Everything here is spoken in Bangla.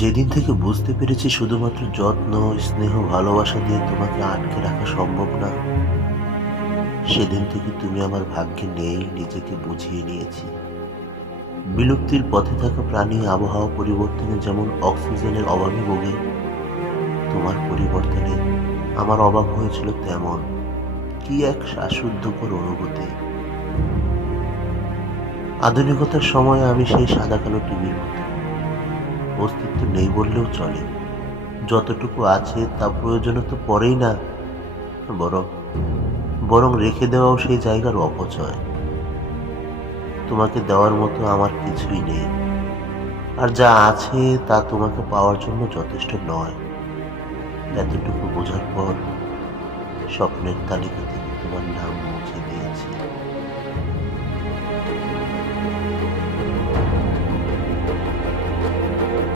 যেদিন থেকে বুঝতে পেরেছি শুধুমাত্র যত্ন, স্নেহ, ভালোবাসা দিয়ে তোমাকে আটকে রাখা সম্ভব না, সেদিন থেকে তুমি আমার ভাগ্যে নেই নিজেকে বুঝিয়ে নিয়েছি। বিলুপ্তির পথে থাকা প্রাণী আবহাওয়া পরিবর্তনে যেমন অক্সিজেনের অভাবে ভোগে, তোমার পরিবর্তনে আমার অভাব হয়েছিল তেমন। কি এক শ্বাসরুদ্ধকর অনুভূতি! আধুনিকতার সময়ে আমি সেই সাদা কালো টিভির মতো, অস্তিত্ব নেই বললেও চলে। যতটুকু আছে তা প্রয়োজনে তো পড়েই না, বরং বরং রেখে দেওয়াও সেই জায়গার অপচয়। তোমাকে দেওয়ার মতো আমার কিছুই নেই, আর যা আছে তা তোমাকে পাওয়ার জন্য যথেষ্ট নয়। এতটুকু বোঝার পর স্বপ্নের তালিকা থেকে তোমার নাম